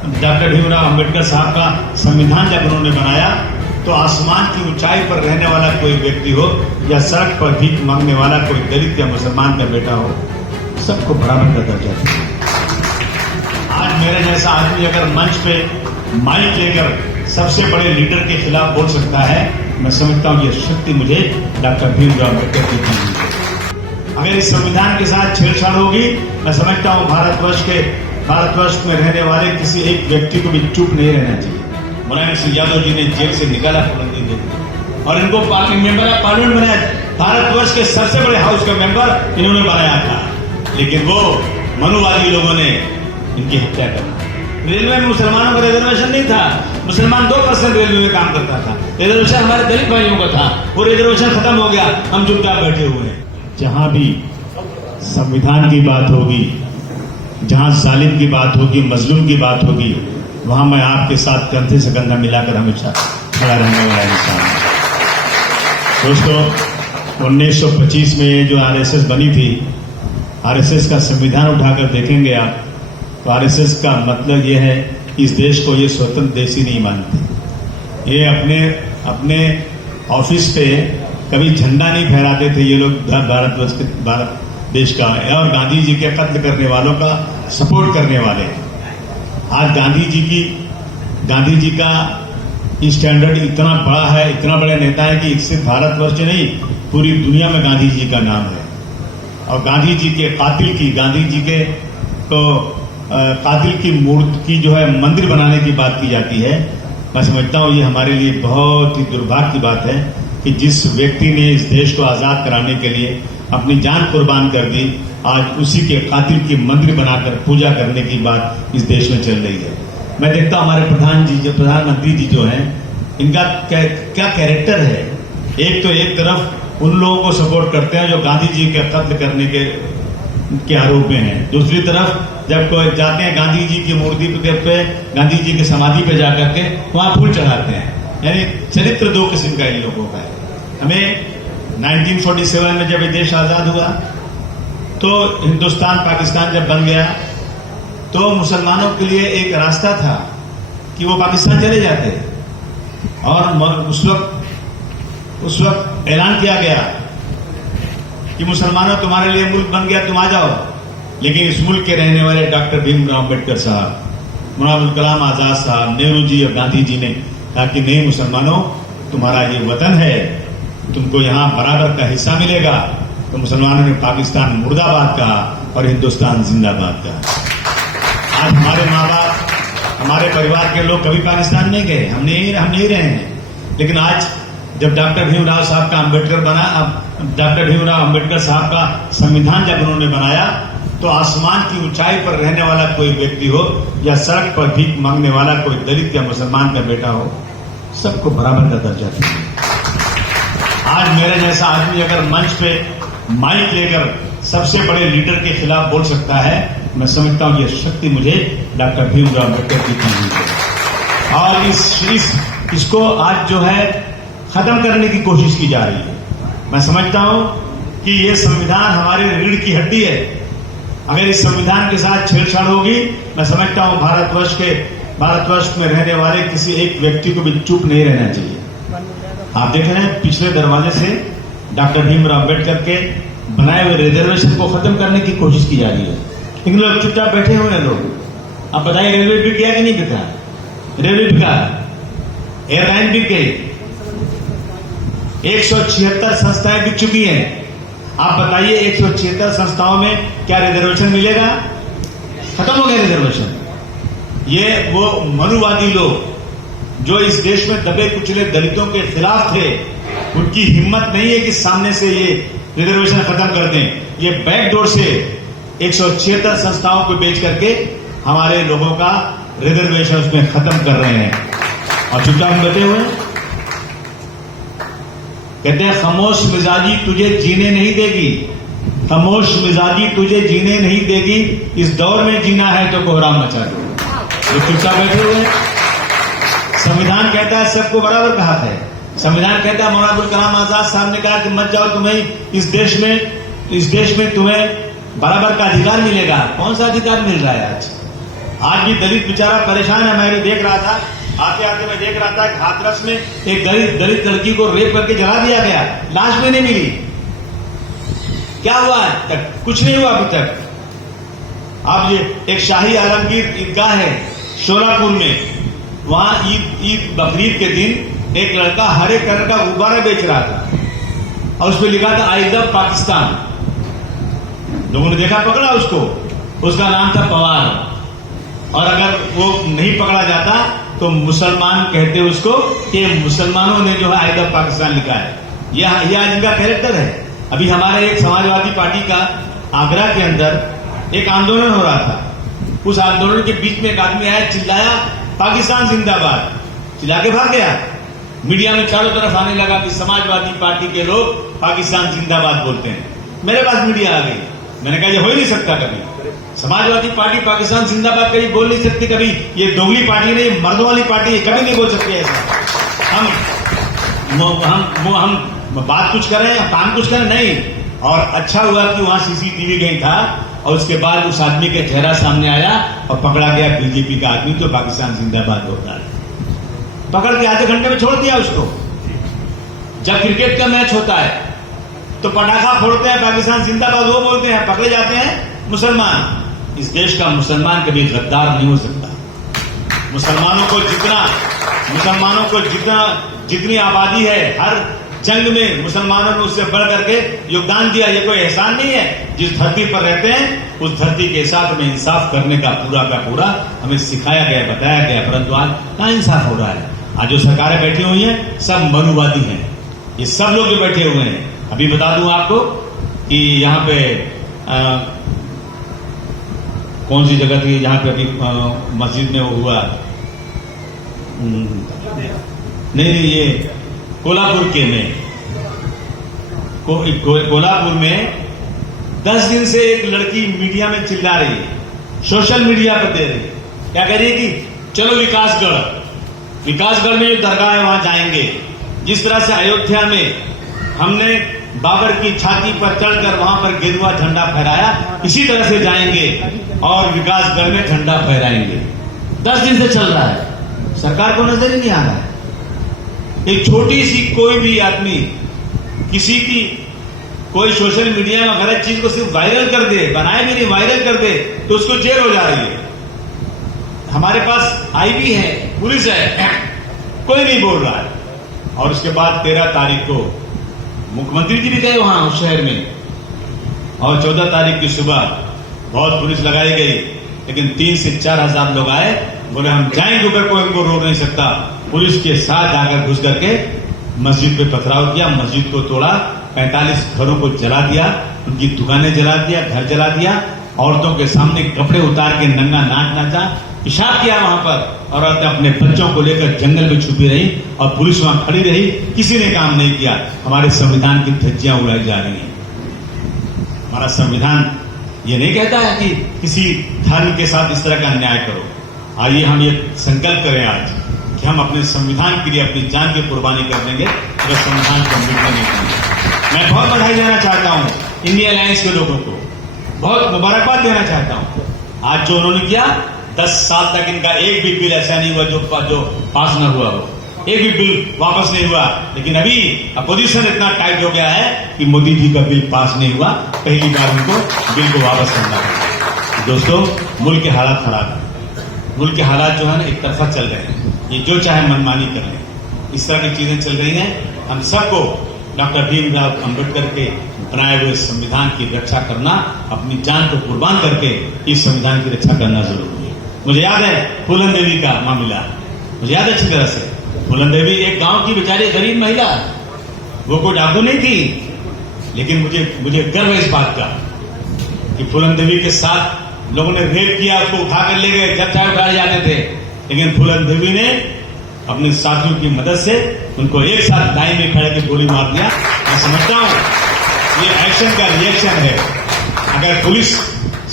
Doctor Bhimrao Ambedkar साहब का संविधान जब उन्होंने बनाया तो आसमान की ऊंचाई पर रहने वाला कोई व्यक्ति हो या सड़क पर भीख मांगने वाला कोई दलित या मुसलमान का बेटा हो, सबको बराबर का दर्जा दिया। आज मेरे जैसा आदमी अगर मंच पे माइक लेकर सबसे बड़े लीडर के खिलाफ बोल सकता है, मैं समझता हूँ ये शक्ति मुझे डॉक्टर भीमराव अंबेडकर की दी है। अगर इस संविधान के साथ छेड़छाड़ होगी, मैं समझता हूँ भारतवर्ष में रहने वाले किसी एक व्यक्ति को भी चुप नहीं रहना चाहिए। मुलायम सिंह यादव जी ने जेल से निकाला बुलंदी देकर और इनको मेंबर ऑफ पार्लियामेंट बनाया। भारतवर्ष के सबसे बड़े हाउस का मेंबर इन्होंने बनाया था, लेकिन वो मनुवादी लोगों ने इनकी हत्या कर दी। रेलवे में मुसलमानों का रिजर्वेशन नहीं था, मुसलमान 2% रेलवे में काम करता था। रिजर्वेशन हमारे दलित भाइयों का था, वो रिजर्वेशन खत्म हो गया, हम चुपचाप बैठे हुए हैं। जहां भी संविधान की बात होगी, जहां जालिम की बात होगी, मजलूम की बात होगी, वहां मैं आपके साथ कंधे से कंधा मिलाकर हमेशा खड़ा रहने वाला इंसान हूं। दोस्तों, 1925 में जो आरएसएस बनी थी, आरएसएस का संविधान उठाकर देखेंगे आप तो आरएसएस का मतलब ये है कि इस देश को ये स्वतंत्र देश ही नहीं मानते। ये अपने ऑफिस पे कभी झंडा नहीं फहराते थे ये लोग, भारत देश का और गांधी जी के कत्ल करने वालों का सपोर्ट करने वाले। आज गांधी जी का स्टैंडर्ड इतना बड़ा है, इतना बड़े नेता है कि इससे भारतवर्ष नहीं पूरी दुनिया में गांधी जी का नाम है। और गांधी जी के कातिल की मूर्ति की जो है मंदिर बनाने की बात की जाती है। मैं समझता हूं ये हमारे लिए बहुत ही दुर्भाग्य की बात है कि जिस व्यक्ति ने इस देश को आजाद कराने के लिए अपनी जान कुर्बान कर दी, आज उसी के कातिल की मंदिर बनाकर पूजा करने की बात इस देश में चल रही है। मैं देखता हूं हमारे प्रधानमंत्री जी जो हैं, इनका क्या कैरेक्टर है। एक तरफ उन लोगों को सपोर्ट करते हैं जो गांधी जी के कत्ल करने के आरोप में हैं, दूसरी तरफ जब कोई जाते हैं गांधी जी की मूर्ति पे, गांधी जी की समाधि पे जाकर के वहां फूल चढ़ाते हैं। यानी चरित्र दो किस्म का इन लोगों का है। हमें 1947 में जब ये देश आजाद हुआ तो हिंदुस्तान पाकिस्तान जब बन गया तो मुसलमानों के लिए एक रास्ता था कि वो पाकिस्तान चले जाते, और उस वक्त ऐलान किया गया कि मुसलमानों तुम्हारे लिए मुल्क बन गया, तुम आ जाओ। लेकिन इस मुल्क के रहने वाले डॉक्टर भीमराव अंबेडकर साहब, मौलाना कलाम आजाद साहब, नेहरू जी और गांधी जी ने कहा कि नहीं मुसलमानों, तुम्हारा ये वतन है, तुमको यहां बराबर का हिस्सा मिलेगा। तो मुसलमानों ने पाकिस्तान मुर्दाबाद कहा और हिंदुस्तान जिंदाबाद कहा। आज हमारे माँ बाप, हमारे परिवार के लोग कभी पाकिस्तान नहीं गए, हम नहीं रहे हैं। लेकिन आज जब डॉक्टर भीमराव अंबेडकर साहब का संविधान जब उन्होंने बनाया तो आसमान की ऊंचाई पर रहने वाला कोई व्यक्ति हो या सड़क पर भीख मांगने वाला कोई दलित या मुसलमान का बेटा हो, सबको बराबर का दर्जा दिया। आज मेरे जैसा आदमी अगर मंच पे माइक लेकर सबसे बड़े लीडर के खिलाफ बोल सकता है, मैं समझता हूं ये शक्ति मुझे डॉक्टर भीमराव अंबेडकर की दी है। और इसको आज जो है खत्म करने की कोशिश की जा रही है। मैं समझता हूं कि ये संविधान हमारी रीढ़ की हड्डी है। अगर इस संविधान के साथ छेड़छाड़ होगी, मैं समझता हूं भारतवर्ष में रहने वाले किसी एक व्यक्ति को भी चुप नहीं रहना चाहिए। आप देख रहे हैं पिछले दरवाजे से डॉक्टर भीमराव अंबेडकर के बनाए हुए रिजर्वेशन को खत्म करने की कोशिश की जा रही है, लेकिन लोग चुपचाप बैठे हुए हैं। लोग आप बताइए, रेलवे बिक गया कि नहीं बिका? रेलवे बिका, एयरलाइन बिक गई, 176 संस्थाएं बिक चुकी हैं। आप बताइए 176 संस्थाओं में क्या रिजर्वेशन मिलेगा? खत्म हो गया रिजर्वेशन। ये वो मनुवादी लोग जो इस देश में दबे कुचले दलितों के खिलाफ थे, उनकी हिम्मत नहीं है कि सामने से ये रिजर्वेशन खत्म कर दें। ये बैकडोर से 176 संस्थाओं को बेच करके हमारे लोगों का रिजर्वेशन उसमें खत्म कर रहे हैं और चुपचाप बैठे हुए हैं। कहते हैं खामोश मिजाजी तुझे जीने नहीं देगी, खामोश मिजाजी तुझे जीने नहीं देगी, इस दौर में जीना है तो कोहराम मचा दो। ये चुपचाप बैठे हुए हैं। संविधान कहता है सबको बराबर का हक है। संविधान कहता है, मौलाना कलाम आजाद साहब ने कहा कि मत जाओ, तुम्हें इस देश में तुम्हें बराबर का अधिकार मिलेगा। कौन सा अधिकार मिल रहा है आज? आज भी दलित बेचारा परेशान है। मैं देख रहा था, आते आते मैं देख रहा था हाथरस में एक दलित लड़की को रेप करके जला दिया गया, लाश में नहीं मिली। क्या हुआ आज तक? कुछ नहीं हुआ अभी तक। अब ये एक शाही आलमगीर ईदगाह है शोलापुर में, वहां ईद बकरीद के दिन एक लड़का हरे कलर का गुब्बारा बेच रहा था और उस पर लिखा था आई लव पाकिस्तान। लोगों ने देखा, पकड़ा उसको, उसका नाम था पवार। और अगर वो नहीं पकड़ा जाता तो मुसलमान कहते उसको कि मुसलमानों ने जो है आई लव पाकिस्तान लिखा है। यह आज इनका कैरेक्टर है। अभी हमारे एक समाजवादी पार्टी का आगरा के अंदर एक आंदोलन हो रहा था। उस आंदोलन के बीच में एक आदमी आया, चिल्लाया पाकिस्तान जिंदाबाद, चिल्ला के भाग गया। मीडिया में चारों तरफ आने लगा कि समाजवादी पार्टी के लोग पाकिस्तान जिंदाबाद बोलते हैं। मेरे पास मीडिया आ गई, मैंने कहा ये हो ही नहीं सकता कभी। समाजवादी पार्टी पाकिस्तान जिंदाबाद कभी बोल नहीं सकती, कभी ये दोगली पार्टी नहीं, मर्दों वाली पार्टी है, कभी नहीं बोल सकती ऐसा। हम बात कुछ करें, काम कुछ करें, नहीं। और अच्छा हुआ कि वहां सीसीटीवी गई था और उसके बाद उस आदमी का चेहरा सामने आया और पकड़ा गया बीजेपी का आदमी, तो पाकिस्तान जिंदाबाद होता है। पकड़ के आधे घंटे में छोड़ दिया उसको। जब क्रिकेट का मैच होता है तो पटाखा फोड़ते हैं, पाकिस्तान जिंदाबाद वो बोलते हैं, पकड़े जाते हैं मुसलमान। इस देश का मुसलमान कभी गद्दार नहीं हो सकता। मुसलमानों को जितनी आबादी है, हर जंग में मुसलमानों ने उससे बढ़ करके योगदान दिया। ये कोई एहसान नहीं है। जिस धरती पर रहते हैं उस धरती के साथ में इंसाफ करने का पूरा हमें सिखाया गया, बताया गया, परंतु आज ना इंसाफ हो रहा है। आज जो सरकारें बैठी हुई हैं सब मनुवादी हैं। ये सब लोग जो बैठे हुए हैं, अभी बता दूं आपको कि यहाँ पे कौन सी जगह थी जहां पे अभी मस्जिद में वो हुआ, नहीं ये कोल्हापुर के में कोल्हापुर में 10 दिन से एक लड़की मीडिया में चिल्ला रही है, सोशल मीडिया पर दे रही है। क्या कह रही है कि चलो विकासगढ़ में जो दरगाह है वहां जाएंगे। जिस तरह से अयोध्या में हमने बाबर की छाती पर चढ़कर वहां पर गेरुआ झंडा फहराया, इसी तरह से जाएंगे और विकासगढ़ में झंडा फहराएंगे। 10 दिन से चल रहा है, सरकार को नजर ही नहीं आ रहा है। एक छोटी सी कोई भी आदमी किसी की कोई सोशल मीडिया में गलत चीज को सिर्फ वायरल कर दे, बनाए भी नहीं वायरल कर दे, तो उसको जेल हो जा रही है। हमारे पास आईबी है, पुलिस है, कोई नहीं बोल रहा है। और उसके बाद 13 तारीख को मुख्यमंत्री जी भी गए वहां उस शहर में, और 14 तारीख की सुबह बहुत पुलिस लगाई गई, लेकिन 3 से 4 हजार लोग आए, बोले हम जाएंगे ऊपर, कोई इनको रोक नहीं सकता। पुलिस के साथ जाकर घुस करके मस्जिद पे पथराव किया, मस्जिद को तोड़ा, 45 घरों को जला दिया, उनकी दुकानें जला दिया, घर जला दिया, औरतों के सामने कपड़े उतार के नंगा नाच नाचा, पेशाब किया वहां पर, और औरतें अपने बच्चों को लेकर जंगल में छुपी रही और पुलिस वहां खड़ी रही, किसी ने काम नहीं किया। हमारे संविधान की धज्जियां उड़ाई जा रही हैं। हमारा संविधान ये नहीं कहता है कि किसी धर्म के साथ इस तरह का अन्याय करो। आइए हम ये संकल्प करें आज कि हम अपने संविधान के लिए अपनी जान की कुर्बानी कर देंगे, अगर संविधान को मिटने नहीं देंगे। मैं बहुत बधाई देना चाहता हूं इंडिया अलायंस के लोगों को, बहुत मुबारकबाद देना चाहता हूं। आज जो उन्होंने किया, 10 साल तक इनका एक भी बिल ऐसा नहीं हुआ जो पास न हुआ हो, एक भी बिल वापस नहीं हुआ। लेकिन अभी अपोजिशन इतना टाइट हो गया है कि मोदी जी का बिल पास नहीं हुआ, पहली बार उनको बिल को वापस करना है। दोस्तों, मुल्क के हालात खराब है। मुल्क के हालात जो है ना एक तरफा चल रहे हैं, ये जो चाहे मनमानी कर लें, इस तरह की चीजें चल रही हैं। हम सबको डॉक्टर भीमराव अंबेडकर के बनाए हुए संविधान की रक्षा करना, अपनी जान को कुर्बान करके इस संविधान की रक्षा करना जरूरी है। मुझे याद है फूलन देवी का मामला, मुझे याद है अच्छी तरह से। फूलन देवी एक गांव की बेचारी गरीब महिला, वो कोई डाकू नहीं थी, लेकिन मुझे गर्व है इस बात का कि फूलन देवी के साथ लोगों ने रेप किया, उसको उठाकर ले गए, जब चाहे उठाए जाते थे, लेकिन फूलन देवी ने अपने साथियों की मदद से उनको एक साथ लाइन में खड़े के गोली मार दिया। मैं समझता हूं ये एक्शन का रिएक्शन है। अगर पुलिस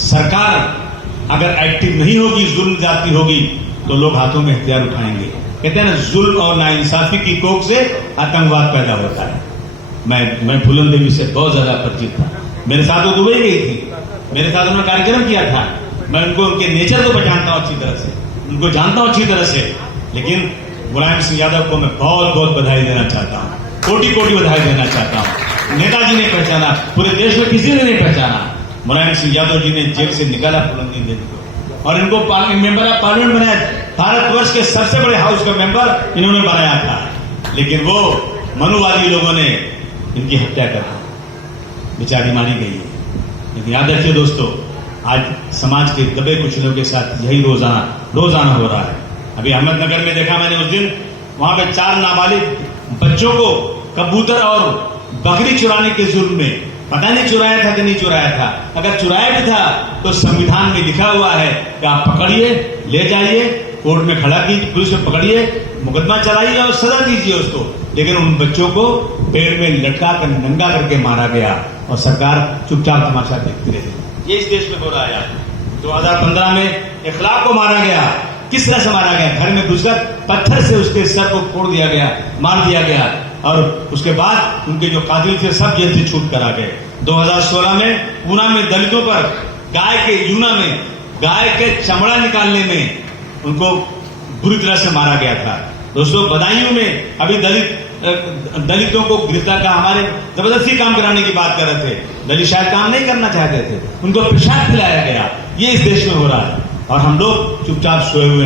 सरकार अगर एक्टिव नहीं होगी, जुल्म जाती होगी, तो लोग हाथों में हथियार उठाएंगे। कहते हैं ना, जुल्म और नाइंसाफी की कोख से आतंकवाद पैदा होता है। मैं फूलन देवी से बहुत ज्यादा परिचित था। मेरे साथ वो दुबई गई थी, मेरे साथ उन्होंने कार्यक्रम किया था, मैं उनको उनके नेचर को पहचानता हूं अच्छी तरह से, उनको जानता हूं अच्छी तरह से, लेकिन मुलायम सिंह यादव को मैं बहुत बहुत बधाई देना चाहता हूं, कोटि कोटि बधाई देना चाहता हूं। नेताजी ने पहचाना, पूरे देश में किसी ने नहीं पहचाना। मुलायम सिंह यादव जी ने जेल से निकाला पूरनजी देवी को और इनको मेंबर ऑफ पार्लियामेंट बनाया। भारतवर्ष के सबसे बड़े हाउस का मेंबर इन्होंने बनाया था, लेकिन वो मनुवादी लोगों ने इनकी हत्या कर दी, बेचारी मारी गई है। लेकिन याद रखिए दोस्तों, आज समाज के दबे कुचलों के साथ यही रोजाना हो रहा है। अभी अहमदनगर में देखा मैंने उस दिन, वहां पे 4 नाबालिग बच्चों को कबूतर और बकरी चुराने के जुर्म में, पता नहीं चुराया था कि नहीं चुराया था, अगर चुराया भी था तो संविधान में लिखा हुआ है कि आप पकड़िए, ले जाइए, कोर्ट में खड़ा कीजिए, पुलिस में पकड़िए, मुकदमा चलाइए और सजा दीजिए उसको। लेकिन उन बच्चों को पेड़ में लटका कर नंगा करके मारा गया और सरकार चुपचाप तमाशा देखती रही। ये इस देश में हो रहा है। 2015 में इखलाक को मारा गया। किस तरह से मारा गया? घर में घुसकर पत्थर से उसके सर को फोड़ दिया गया, मार दिया गया, और उसके बाद उनके जो कातिल थे सब जेल से छूट कर आ गए। 2016 में ऊना में दलितों पर गाय के चमड़ा निकालने में उनको बुरी तरह से मारा गया था। दोस्तों, बदायूं में अभी दलितों को गिरफ्तार का, हमारे जबरदस्ती काम कराने की बात कर रहे थे, दलित शायद काम नहीं करना चाहते थे, उनको पेशाब खिलाया गया। ये इस देश में हो रहा है और हम लोग चुपचाप सोए हुए।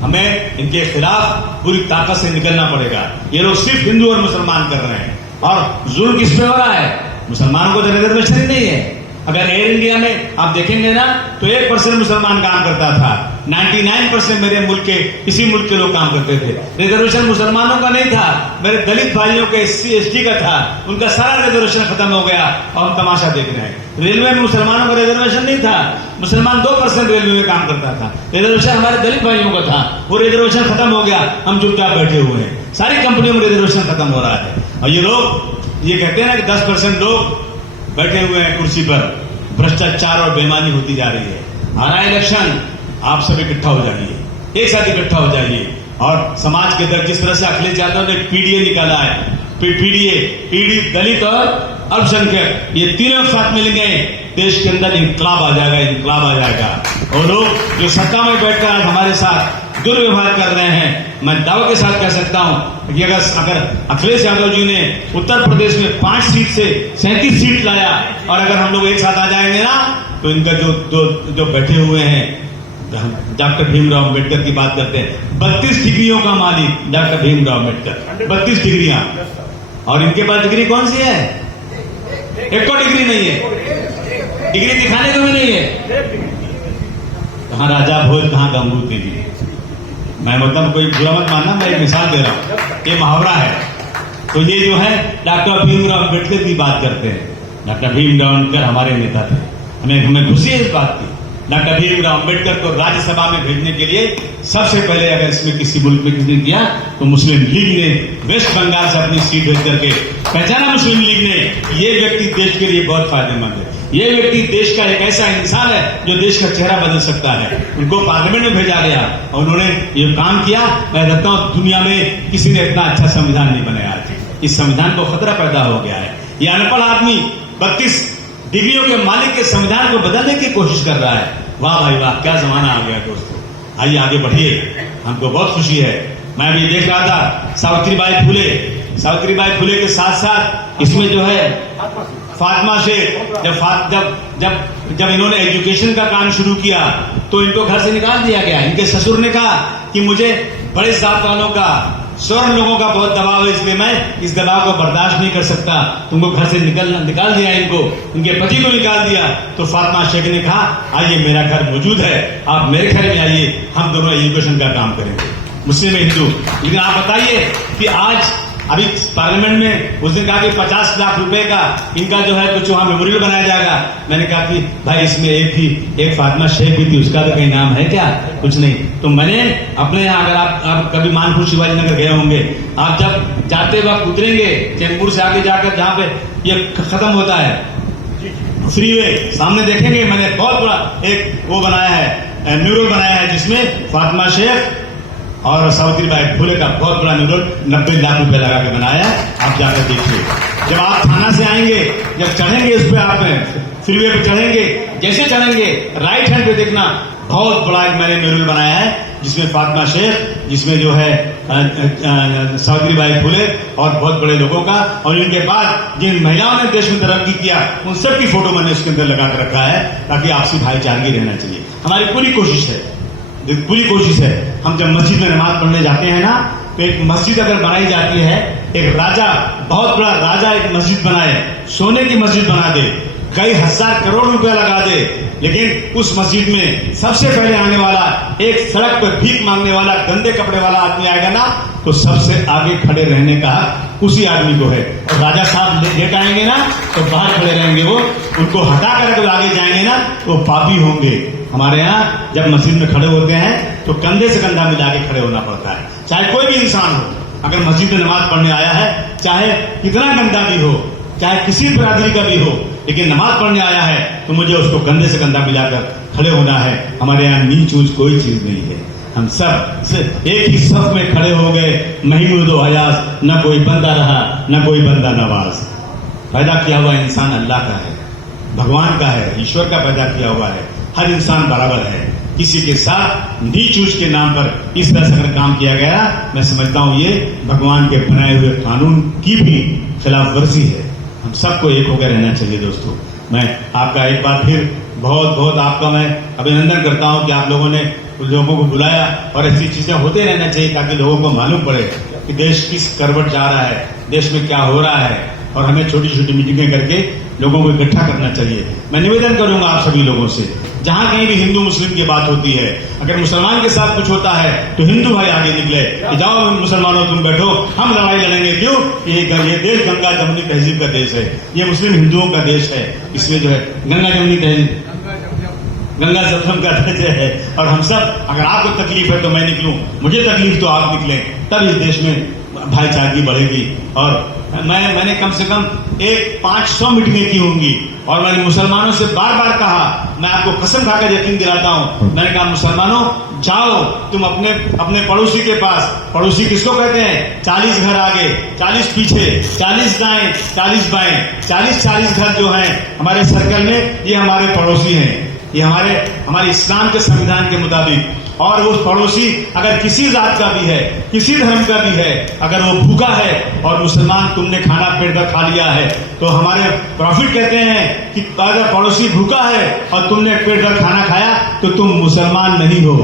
हमें इनके खिलाफ पूरी ताकत से निकलना पड़ेगा। ये लोग सिर्फ हिंदू और मुसलमान कर रहे हैं और जुल्म किस पे हो रहा है? मुसलमानों को तो रिजर्वेशन ही नहीं है। अगर एयर इंडिया में आप देखेंगे ना तो 1% मुसलमान काम करता था, 99% मेरे मुल्क के, इसी मुल्क के लोग काम करते थे। रिजर्वेशन मुसलमानों का नहीं था, मेरे दलित भाइयों के, SC ST का था। उनका सारा रिजर्वेशन खत्म हो गया और हम तमाशा देख रहे हैं। रेलवे में मुसलमानों का रिजर्वेशन नहीं था, मुसलमान 2% रेलवे में काम करता था। रिजर्वेशन हमारे दलित भाइयों का था, वो रिजर्वेशन खत्म हो गया, हम चुपचाप बैठे हुए हैं। सारी कंपनियों में रिजर्वेशन खत्म हो रहा है और ये लोग ये कहते हैं ना कि 10% लोग बैठे हुए हैं कुर्सी पर, भ्रष्टाचार और बेईमानी होती जा रही है। आ रहा है इलेक्शन, आप सब इकट्ठा हो जाइए, एक साथ इकट्ठा हो जाइए और समाज के अंदर जिस तरह से अखिलेश यादव ने PDA निकाला है, PD दलित और अल्पसंख्यक, ये तीनों साथ मिलेंगे, देश के अंदर इंकलाब आ जाएगा। और लोग जो सत्ता में बैठकर आज हमारे साथ दुर्व्यवहार कर रहे हैं, मैं दावे के साथ कह सकता हूं कि अगर अखिलेश यादव जी ने उत्तर प्रदेश में 5 सीट से 37 सीट लाया और अगर हम लोग एक साथ आ जाएंगे ना, तो इनका जो बैठे हुए हैं, डॉक्टर भीमराव अम्बेडकर की बात करते हैं, 32 डिग्रियों का मालिक डॉक्टर भीमराव अम्बेडकर, 32 डिग्रियां, और इनके पास डिग्री कौन सी है? एक को डिग्री नहीं है, डिग्री दिखाने को भी नहीं है। कहां राजा भोज, कहां गंगू देवी। मैं मतलब कोई बुरा मत मानना, मैं एक मिसाल दे रहा हूं, ये मुहावरा है। तो ये जो है डॉक्टर भीमराव अम्बेडकर की बात करते हैं। डॉक्टर भीमराव अम्बेडकर हमारे नेता थे, हमें खुशी है इस बात की। डॉक्टर भीमराव अम्बेडकर को राज्यसभा में भेजने के लिए सबसे पहले अगर इसमें किसी मुल्क में किसी ने किया तो मुस्लिम लीग ने वेस्ट बंगाल से अपनी सीट भेज करके पहचाना। मुस्लिम लीग ने ये व्यक्ति देश के लिए बहुत फायदेमंद है, ये व्यक्ति देश का एक ऐसा इंसान है जो देश का चेहरा बदल सकता है। उनको पार्लियामेंट में भेजा गया और उन्होंने ये काम किया। मैं कहता हूं दुनिया में किसी ने इतना अच्छा संविधान नहीं बनाया। आज इस संविधान को खतरा पैदा हो गया है। ये अनपढ़ आदमी 32 डिग्रियों के मालिक के संविधान को बदलने की कोशिश कर रहा है। वाह भाई वाह, क्या जमाना आ गया दोस्तों। आइए आगे बढ़िए, हमको बहुत खुशी है। मैं अभी देख रहा था सावित्रीबाई फुले के साथ साथ इसमें जो है फातिमा शेख, जब इन्होंने एजुकेशन का काम शुरू किया तो इनको घर से निकाल दिया गया। इनके ससुर ने कहा कि मुझे बड़े जात वालों का, स्वर्ण लोगों का बहुत दबाव है, इसलिए मैं इस दबाव को बर्दाश्त नहीं कर सकता। तुमको घर से निकाल दिया, इनके पति को निकाल दिया। तो फातिमा शेख ने कहा आइए, मेरा घर मौजूद है, आप मेरे घर में आइए, हम दोनों एजुकेशन का काम करेंगे, मुस्लिम हिंदू। लेकिन आप बताइए कि आज अभी पार्लियामेंट में उसने कहा कि 50 लाख रुपए का इनका जो है कुछ वहां मेमोरियल बनाया जाएगा। मैंने कहा कि भाई इसमें एक फातिमा शेख भी थी, उसका तो कहीं नाम है क्या? कुछ नहीं। तो मैंने अपने यहाँ, अगर आप कभी मानपुर शिवाजी नगर गए होंगे, आप जब जाते वक्त उतरेंगे चैनपुर से आगे जाकर जहाँ पे ये खत्म होता है फ्रीवे, सामने देखेंगे मैंने बहुत बड़ा एक वो बनाया है, म्यूरल बनाया है जिसमें फातिमा शेख और सावित्रीबाई फुले का बहुत बड़ा म्यूरल 90 लाख रुपए लगा के बनाया। आप जाकर देखिए। जब आप थाना से आएंगे, जब चढ़ेंगे इस पे, आप फ्रीवे पे चढ़ेंगे, जैसे चढ़ेंगे राइट हैंड पे देखना, बहुत बड़ा एक मैंने म्यूरल बनाया है जिसमें फातिमा शेख, जिसमें जो है सावित्रीबाई फुले और बहुत बड़े लोगों का, और इनके बाद जिन महिलाओं ने देश में तरक्की किया उन सब की फोटो मैंने उसके अंदर लगा कर रखा है, ताकि आपसी भाईचारगी रहना चाहिए। हमारी पूरी कोशिश है, हम जब मस्जिद में नमाज पढ़ने जाते हैं ना, तो एक मस्जिद अगर बनाई जाती है, एक राजा, बहुत बड़ा राजा एक मस्जिद बनाए, सोने की मस्जिद बना दे, कई हजार करोड़ रुपया लगा दे, लेकिन उस मस्जिद में सबसे पहले आने वाला, एक सड़क पर भीख मांगने वाला, गंदे कपड़े वाला आदमी आएगा ना, तो सबसे आगे खड़े रहने का उसी आदमी को है। और राजा साहब लेट आएंगे ना, तो बाहर खड़े रहेंगे वो, उनको हटा कर अगर आगे जाएंगे ना तो पापी होंगे। हमारे यहाँ जब मस्जिद में खड़े होते हैं तो कंधे से कंधा मिला के खड़े होना पड़ता है। चाहे कोई भी इंसान हो, अगर मस्जिद में नमाज पढ़ने आया है, चाहे कितना गंदा भी हो, चाहे किसी बिरादरी का भी हो, लेकिन नमाज पढ़ने आया है तो मुझे उसको कंधे से कंधा मिलाकर खड़े होना है। हमारे यहाँ नीच ऊंच कोई चीज नहीं है, हम सब एक ही सफ में खड़े हो गए। महमूद व हयाज, न कोई बंदा रहा न कोई बंदा नवाज। पैदा किया हुआ इंसान अल्लाह का है, भगवान का है, ईश्वर का पैदा किया हुआ है। हर इंसान बराबर है। किसी के साथ नीच ऊंच के नाम पर इस तरह से अगर काम किया गया, मैं समझता हूं ये भगवान के बनाए हुए कानून की भी खिलाफ वर्जी है। हम सबको एक होकर रहना चाहिए। दोस्तों, मैं आपका एक बार फिर बहुत बहुत आपका मैं अभिनंदन करता हूं कि आप लोगों ने लोगों को बुलाया, और ऐसी चीजें होते रहना चाहिए ताकि लोगों को मालूम पड़े कि देश किस करवट जा रहा है, देश में क्या हो रहा है, और हमें छोटी छोटी मीटिंगें करके लोगों को इकट्ठा करना चाहिए। मैं निवेदन करूंगा आप सभी लोगों से, जहां कहीं भी हिंदू मुस्लिम की बात होती है, अगर मुसलमान के साथ कुछ होता है तो हिंदू भाई आगे निकले कि जाओ मुसलमानों तुम बैठो, हम लड़ाई लड़ेंगे। क्यों? ये देश गंगा जमुनी तहजीब का देश है, ये मुस्लिम हिंदुओं का देश है। इसमें जो है गंगा जमुनी तहजीब, गंगा जमुन का देश है, और हम सब, अगर आपको तकलीफ है तो मैं निकलूं, मुझे तकलीफ तो आप निकले, तब इस देश में भाईचारगी बढ़ेगी। और मैंने कम से कम 500 मीटिंगें की होंगी, और मैंने मुसलमानों से बार बार कहा, मैं आपको कसम खाकर यकीन दिलाता हूं, मैंने कहा मुसलमानों जाओ तुम अपने पड़ोसी के पास, पड़ोसी किसको कहते हैं? 40 घर आगे, 40 पीछे, 40 दाएं, 40 बाएं, 40 घर जो हैं हमारे सर्कल में, ये हमारे पड़ोसी हैं। ये हमारे इस्लाम के संविधान के मुताबिक, और वो पड़ोसी अगर किसी जात का भी है, किसी धर्म का भी है, अगर वो भूखा है और मुसलमान तुमने खाना पेट कर खा लिया है, तो हमारे प्रॉफिट कहते हैं कि अगर पड़ोसी भूखा है और तुमने पेट कर खाना खाया तो तुम मुसलमान नहीं हो।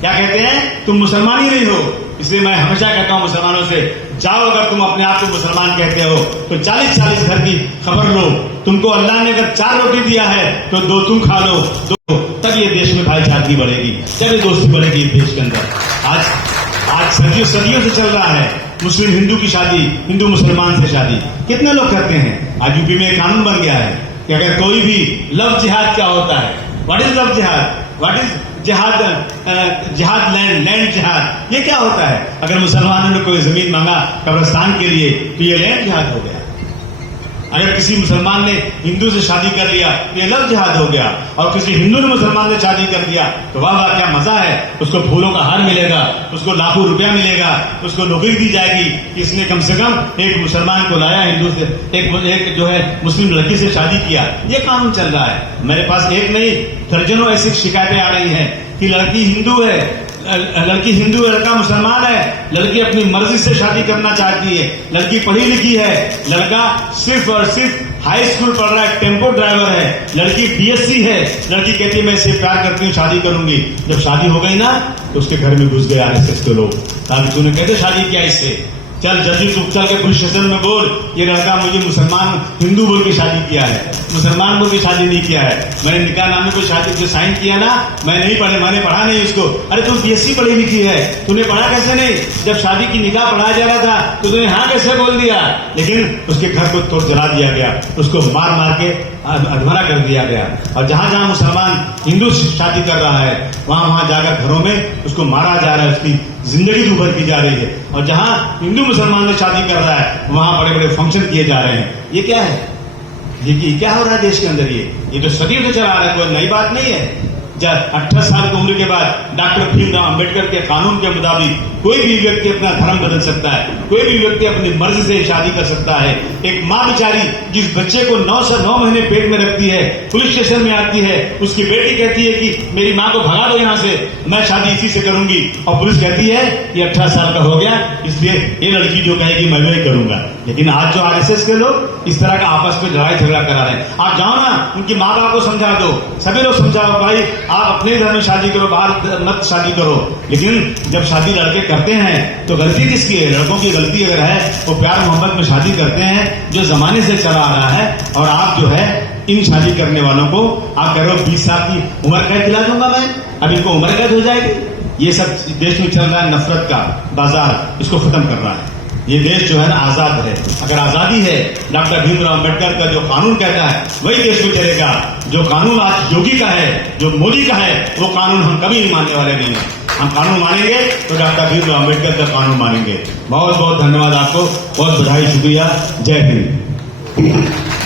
क्या कहते हैं? तुम मुसलमान ही नहीं हो। इसलिए मैं हमेशा कहता हूं मुसलमानों से, जाओ अगर तुम अपने आप को मुसलमान कहते हो तो 40 घर की खबर लो। तुमको अल्लाह ने अगर 4 रोटी दिया है तो 2 तुम खा लो, 2, तब ये देश में भाईचारगी बढ़ेगी, जब ये दोस्ती बढ़ेगी देश के अंदर। आज सदियों से चल रहा है मुस्लिम हिंदू की शादी, हिंदू मुसलमान से शादी, कितने लोग करते हैं। आज यूपी में एक कानून बन गया है कि अगर कोई भी, लव जिहाद क्या होता है? व्हाट इज लव जिहाद? व्हाट इज जिहाद? लैंड जिहाद, ये क्या होता है? अगर मुसलमानों ने कोई जमीन मांगा कब्रिस्तान के लिए तो ये लैंड जिहाद हो गया। अगर किसी मुसलमान ने हिंदू से शादी कर लिया तो ये लव जिहाद हो गया, और किसी हिंदू ने मुसलमान से शादी कर दिया तो वाह वाह क्या मजा है। उसको फूलों का हार मिलेगा, उसको लाखों रुपया मिलेगा, उसको नौकरी दी जाएगी। इसने कम से कम एक मुसलमान को लाया, हिंदू से एक जो है मुस्लिम लड़की से शादी किया। ये कानून चल रहा है। मेरे पास एक नहीं दर्जनों ऐसी शिकायतें आ रही हैं कि लड़की हिंदू है, लड़का मुसलमान है, लड़की अपनी मर्जी से शादी करना चाहती है, लड़की पढ़ी लिखी है, लड़का सिर्फ और सिर्फ हाई स्कूल पढ़ रहा है, टेम्पो ड्राइवर है, लड़की बीएससी है, लड़की कहती है मैं इससे प्यार करती हूँ, शादी करूंगी। जब शादी हो गई ना तो उसके घर में घुस गए आरएसएस के लोग, ताकि तूने कैसे शादी किया इससे, चल जल्दी तू चल के पुलिस स्टेशन में बोल ये लड़का मुझे मुसलमान हिंदू बोल के शादी किया है, मुसलमान बोल के शादी नहीं किया है। मैंने निकाहनामे को शादी से साइन किया ना, मैं नहीं पढ़े, मैंने पढ़ा नहीं उसको। अरे तू बीएससी पढ़ी लिखी है, तूने पढ़ा कैसे नहीं? जब शादी की निकाह पढ़ाया जा रहा था तो तूने हाँ कैसे बोल दिया? लेकिन उसके घर को तोड़ जला दिया गया, उसको मार मार के अधमरा कर दिया गया। और जहां जहां मुसलमान हिंदू शादी कर रहा है वहां जाकर घरों में उसको मारा जा रहा है, उसकी जिंदगी दुभर की जा रही है। और जहां हिंदू मुसलमान ने शादी कर रहा है वहां बड़े बड़े फंक्शन किए जा रहे हैं। ये क्या है? ये क्या हो रहा है देश के अंदर? ये तो सदियों से चला आ रहा है, कोई नई बात नहीं है। जब 18 साल की उम्र के बाद डॉक्टर भीमराव अंबेडकर के कानून के मुताबिक कोई भी व्यक्ति अपना धर्म बदल सकता है, कोई भी व्यक्ति अपनी मर्जी से शादी कर सकता है। एक माँ बेचारी जिस बच्चे को 9 से 9 महीने पेट में रखती है, पुलिस स्टेशन में आती है, उसकी बेटी कहती है कि मेरी माँ को भगा दो यहाँ से, मैं शादी इसी से करूंगी, और पुलिस कहती है ये 18 साल का हो गया, इसलिए ये लड़की जो कहेगी मैं वही करूंगा। लेकिन आज जो आरएसएस के लोग इस तरह का आपस में लड़ाई झगड़ा करा रहे हैं, आप जाओ ना उनकी माँ बाप को समझा दो, सभी लोग समझाओ भाई आप अपने धर्म में शादी करो, बाहर मत शादी करो। लेकिन जब शादी लड़के करते हैं तो गलती किसकी है? लड़कों की गलती अगर है वो प्यार मोहब्बत में शादी करते हैं जो जमाने से चला आ रहा है, और आप जो है इन शादी करने वालों को आप कह रहे हो 20 साल की उम्र कैद दिला दूंगा मैं, अब इनको उम्र कैद हो जाएगी। ये सब देश में चल रहा है नफरत का बाजार, इसको खत्म कर रहा है। ये देश जो है ना आजाद है, अगर आजादी है डॉक्टर भीमराव अंबेडकर का जो कानून कहता है वही देश में चलेगा। जो कानून आज योगी का है, जो मोदी का है, वो कानून हम कभी नहीं मानने वाले नहीं है। हम कानून मानेंगे तो डॉक्टर भीमराव अंबेडकर का कानून मानेंगे। बहुत बहुत धन्यवाद आपको, बहुत बधाई, शुक्रिया, जय हिंद।